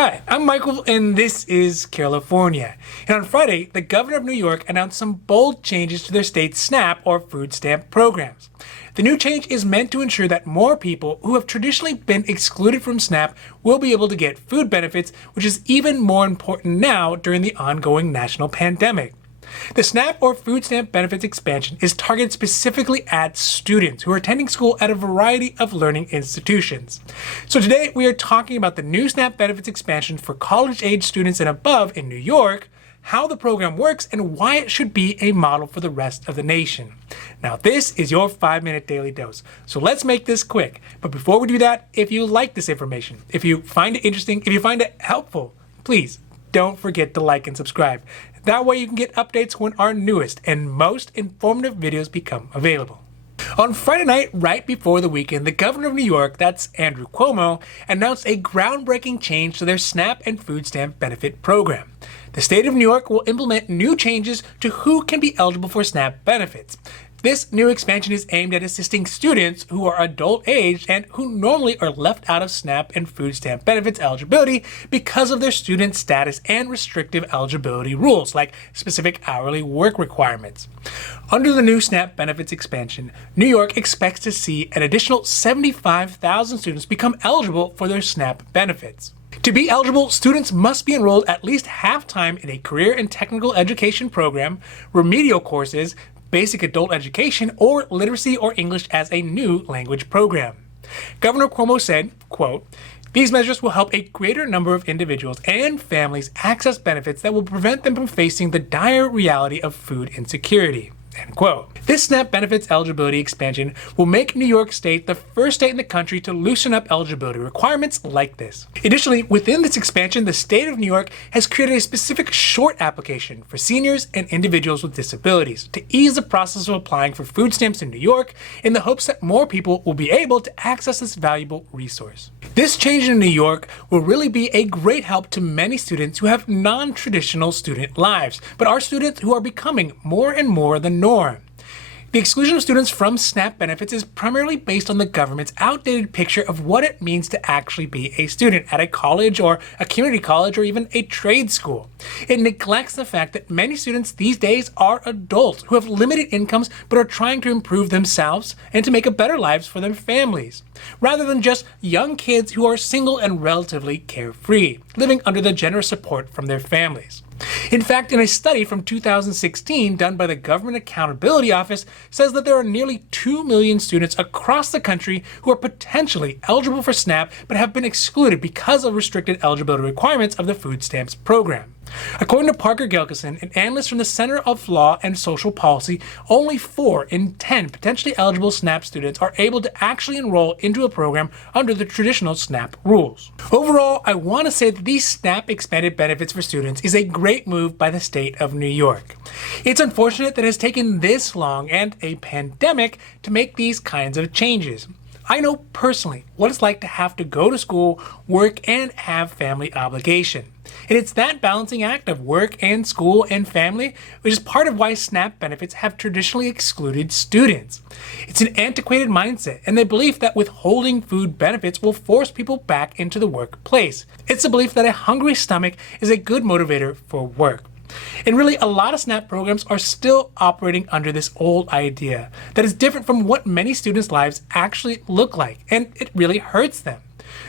Hi, I'm Michael, and this is California. And on Friday, the governor of New York announced some bold changes to their state's SNAP or food stamp programs. The new change is meant to ensure that more people who have traditionally been excluded from SNAP will be able to get food benefits, which is even more important now during the ongoing national pandemic. The SNAP or food stamp benefits expansion is targeted specifically at students who are attending school at a variety of learning institutions. So today we are talking about the new SNAP benefits expansion for college-age students and above in New York, how the program works, and why it should be a model for the rest of the nation. Now this is your 5-minute daily dose, so let's make this quick. But before we do that, if you like this information, if you find it interesting, if you find it helpful, please don't forget to like and subscribe. That way you can get updates when our newest and most informative videos become available. On Friday night, right before the weekend, the governor of New York, that's Andrew Cuomo, announced a groundbreaking change to their SNAP and food stamp benefit program. The state of New York will implement new changes to who can be eligible for SNAP benefits. This new expansion is aimed at assisting students who are adult-aged and who normally are left out of SNAP and food stamp benefits eligibility because of their student status and restrictive eligibility rules, like specific hourly work requirements. Under the new SNAP benefits expansion, New York expects to see an additional 75,000 students become eligible for their SNAP benefits. To be eligible, students must be enrolled at least half-time in a career and technical education program, remedial courses, basic adult education, or literacy or English as a new language program. Governor Cuomo said, quote, "These measures will help a greater number of individuals and families access benefits that will prevent them from facing the dire reality of food insecurity." End quote. This SNAP benefits eligibility expansion will make New York State the first state in the country to loosen up eligibility requirements like this. Additionally, within this expansion, the state of New York has created a specific short application for seniors and individuals with disabilities to ease the process of applying for food stamps in New York in the hopes that more people will be able to access this valuable resource. This change in New York will really be a great help to many students who have non-traditional student lives, but are students who are becoming more and more the norm. The exclusion of students from SNAP benefits is primarily based on the government's outdated picture of what it means to actually be a student at a college or a community college or even a trade school. It neglects the fact that many students these days are adults who have limited incomes but are trying to improve themselves and to make a better lives for their families, rather than just young kids who are single and relatively carefree, living under the generous support from their families. In fact, in a study from 2016 done by the Government Accountability Office says that there are nearly 2 million students across the country who are potentially eligible for SNAP but have been excluded because of restricted eligibility requirements of the food stamps program. According to Parker Gelkison, an analyst from the Center of Law and Social Policy, only 4 in 10 potentially eligible SNAP students are able to actually enroll into a program under the traditional SNAP rules. Overall, I want to say that these SNAP expanded benefits for students is a great move by the state of New York. It's unfortunate that it has taken this long and a pandemic to make these kinds of changes. I know personally what it's like to have to go to school, work, and have family obligation. And it's that balancing act of work and school and family, which is part of why SNAP benefits have traditionally excluded students. It's an antiquated mindset and the belief that withholding food benefits will force people back into the workplace. It's a belief that a hungry stomach is a good motivator for work. And really, a lot of SNAP programs are still operating under this old idea that is different from what many students' lives actually look like, and it really hurts them.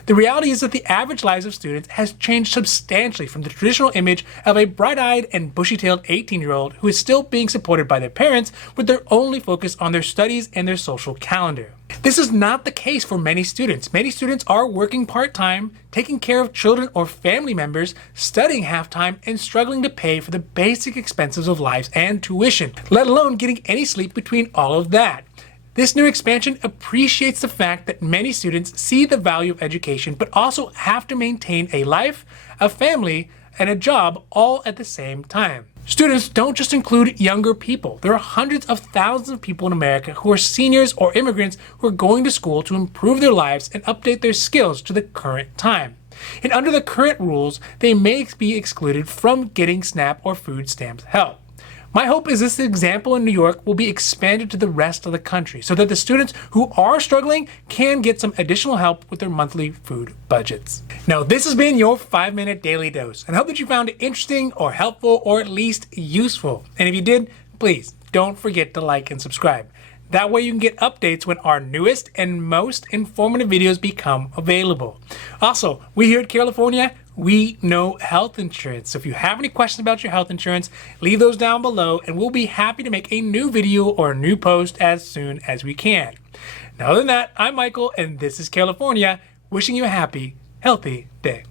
The reality is that the average lives of students has changed substantially from the traditional image of a bright-eyed and bushy-tailed 18-year-old who is still being supported by their parents with their only focus on their studies and their social calendar. This is not the case for many students. Many students are working part-time, taking care of children or family members, studying half-time, and struggling to pay for the basic expenses of life and tuition, let alone getting any sleep between all of that. This new expansion appreciates the fact that many students see the value of education but also have to maintain a life, a family, and a job all at the same time. Students don't just include younger people. There are hundreds of thousands of people in America who are seniors or immigrants who are going to school to improve their lives and update their skills to the current time. And under the current rules, they may be excluded from getting SNAP or food stamps help. My hope is this example in New York will be expanded to the rest of the country so that the students who are struggling can get some additional help with their monthly food budgets. Now, this has been your 5-minute daily dose, and I hope that you found it interesting or helpful or at least useful. And if you did, please don't forget to like and subscribe. That way you can get updates when our newest and most informative videos become available. Also, we here at California, we know health insurance. So if you have any questions about your health insurance, leave those down below and we'll be happy to make a new video or a new post as soon as we can. Now, other than that, I'm Michael and this is California, wishing you a happy, healthy day.